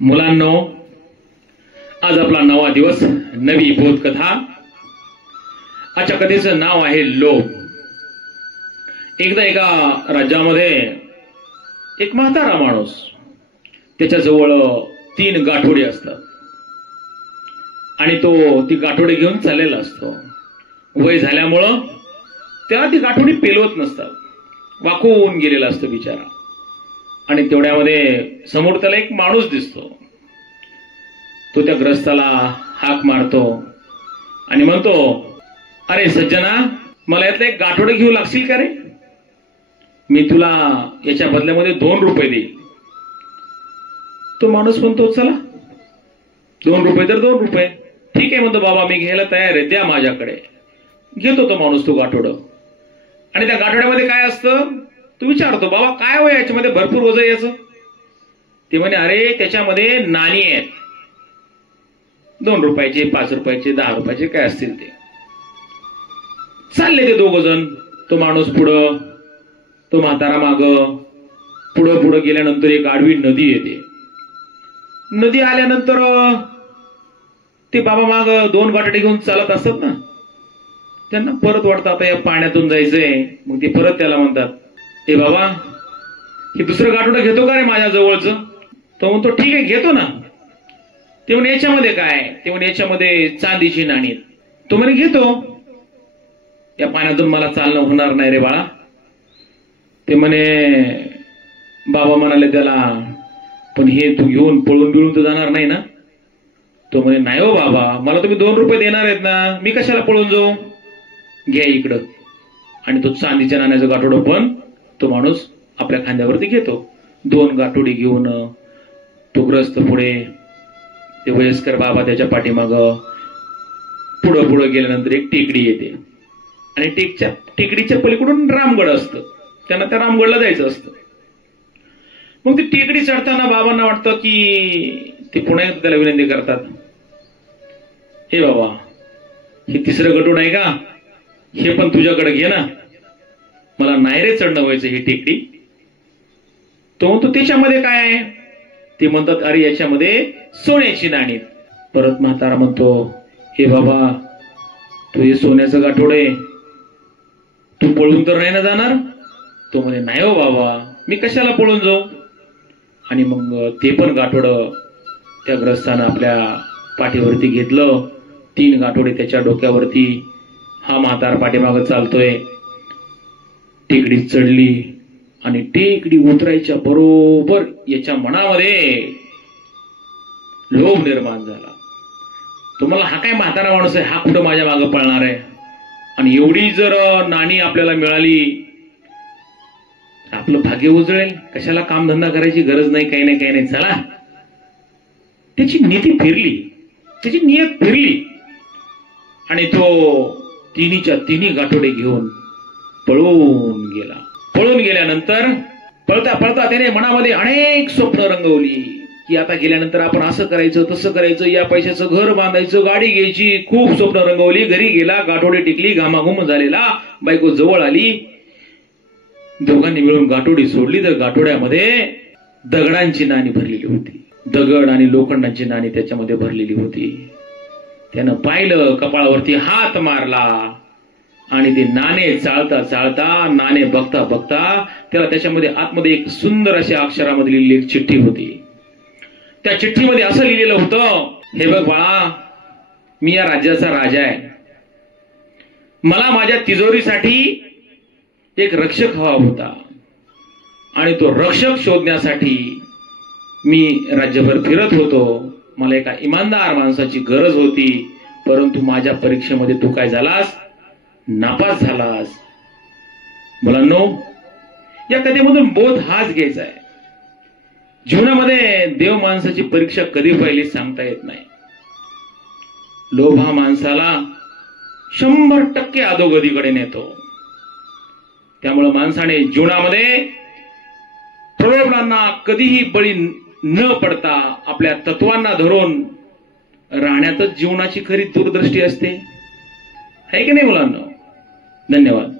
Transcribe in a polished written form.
मुलांनो, आज आपला नवा दिवस, नवी बोधकथा. आजच्या कथेचं नाव आहे लोभ. एकदा एका राज्यामध्ये एक म्हातारा माणूस, त्याच्याजवळ 3 गाठोडे असतात आणि तो ती गाठोडे घेऊन चाललेला असतो. वय झाल्यामुळं त्याला ती गाठोडी पेलवत नसतात, वाकून गेलेला असतो बिचारा. आणि तेवढ्यामध्ये समोर त्याला एक माणूस दिसतो. तो त्या ग्रस्ताला हाक मारतो आणि म्हणतो, अरे सज्जना, मला यातलं एक गाठोडे घेऊ लागशील का रे? मी तुला याच्या बदल्यामध्ये 2 रुपये देईल. तो माणूस म्हणतो, चला 2 रुपये तर 2 रुपये, ठीक आहे म्हणतो, बाबा मी घ्यायला तयार आहे, द्या माझ्याकडे. घेतो तो माणूस तो गाठोडं. आणि त्या गाठोड्यामध्ये काय असतं तू विचारतो, बाबा काय होय याच्यामध्ये भरपूर वजन याचं? ते म्हणे, अरे त्याच्यामध्ये नाणी आहेत, 2 रुपयाचे, 5 रुपयाचे, 10 रुपयाचे, काय असतील ते. चालले ते 2 जण. तो माणूस पुढं, तो म्हातारा माग. पुढं पुढं गेल्यानंतर एक आडवी नदी येते. नदी आल्यानंतर ते बाबा माग 2 गाठोडे घेऊन चालत असतात ना, त्यांना परत वाटतं आता या पाण्यातून जायचंय. मग ते परत त्याला म्हणतात, ए बाबा, हे दुसरं गाठोडं घेतो का रे माझ्या जवळचं? तो म्हणतो, ठीक आहे घेतो ना. ते म्हणे, याच्यामध्ये काय? ते म्हणे, याच्यामध्ये चांदीची नाणी. तो म्हणे, घेतो. या पाण्यातून मला चालणं होणार नाही रे बाळा. ते म्हणे, बाबा म्हणाले त्याला, पण हे तू घेऊन पळून बिळून तर जाणार नाही ना? तो म्हणे, नाही हो बाबा, मला तुम्ही 2 रुपये देणार आहेत ना, मी कशाला पळून जाऊ? घ्या इकडं. आणि तो चांदीच्या नाण्याचं गाठोडं पण तो माणूस आपल्या खांद्यावरती घेतो. 2 गाठोडी घेऊन तो ग्रस्त पुढे, ते वयस्कर बाबा त्याच्या पाठीमाग. पुढं पुढं गेल्यानंतर एक टेकडी येते आणि टेकडीच्या पलीकडून रामगड असतं. त्यांना त्या रामगडला जायचं असतं. मग ती टेकडी चढताना बाबांना वाटतं की ते पुन्हा एकदा त्याला विनंती करतात, हे बाबा, हे 3रं गटूड आहे का? हे पण तुझ्याकडे घे ना, मला नाही रे चढणं व्हायचं ही टेकडी. तो म्हणतो, त्याच्यामध्ये काय आहे? ते म्हणतात, अरे याच्यामध्ये सोन्याची नाणी. परत म्हातारा म्हणतो, हे बाबा, तू हे सोन्याचं गाठोड आहे, तू पळून तर नाही ना जाणार? तो म्हणे, नाही हो बाबा, मी कशाला पळून जाऊ? आणि मग ते पण गाठोड त्या ग्रस्तानं आपल्या पाठीवरती घेतलं. 3 गाठोडे त्याच्या डोक्यावरती. हा म्हातारा पाठीमागं चालतोय. टेकडी चढली आणि टेकडी उतरायच्या बरोबर याच्या मनामध्ये लोभ निर्माण झाला. तुम्हाला हा काय म्हातारा माणूस आहे, हा कुठं माझ्या मागं पळणार आहे? आणि एवढी जर नाणी आपल्याला मिळाली, आपलं भाग्य उजळेल. कशाला कामधंदा करायची गरज नाही, काही नाही, काही नाही, चला. त्याची नीती फिरली, त्याची नियत फिरली आणि तो 3च्या 3 गाठोडे घेऊन पळून गेला. पळून गेल्यानंतर पळता पळता त्याने मनामध्ये अनेक स्वप्न रंगवली की आता गेल्यानंतर आपण असं करायचं, तसं करायचं, या पैशाचं घर बांधायचं, गाडी घ्यायची. खूप स्वप्न रंगवली. घरी गेला, गाठोडे टिकली, घामाघूम झालेला. बायको जवळ आली. दोघांनी मिळून गाठोडी सोडली तर गाठोड्यामध्ये दगडांची नाणी भरलेली होती. दगड आणि लोखंडाची नाणी त्याच्यामध्ये भरलेली होती. त्यानं पाहिलं, कपाळावरती हात मारला आणि ते नाणे चाळता चाळता, नाणे बघता बघता त्याला त्याच्यामध्ये आतमध्ये एक सुंदर अशा अक्षरामध्ये लिहिलेली एक चिठ्ठी होती. त्या चिठ्ठीमध्ये असं लिहिलेलं होतं, हे बघ बाळा, मी या राज्याचा राजा आहे. मला माझ्या तिजोरीसाठी एक रक्षक हवा होता आणि तो रक्षक शोधण्यासाठी मी राज्यभर फिरत होतो. मला एका इमानदार माणसाची गरज होती, परंतु माझ्या परीक्षेमध्ये तू काय झालास? नापास झालास. मुलांनो, या कथेमधून बोध हाच घ्यायचा आहे, जीवनामध्ये देव माणसाची परीक्षा कधी पहिली सांगता येत नाही. लोभ हा माणसाला 100% अधोगतीकडे नेतो. त्यामुळे माणसाने जीवनामध्ये प्रलोभनांना कधीही बळी न पडता आपल्या तत्वांना धरून राहण्यातच जीवनाची खरी दूरदृष्टी असते, है की नाही मुलांना? धन्यवाद.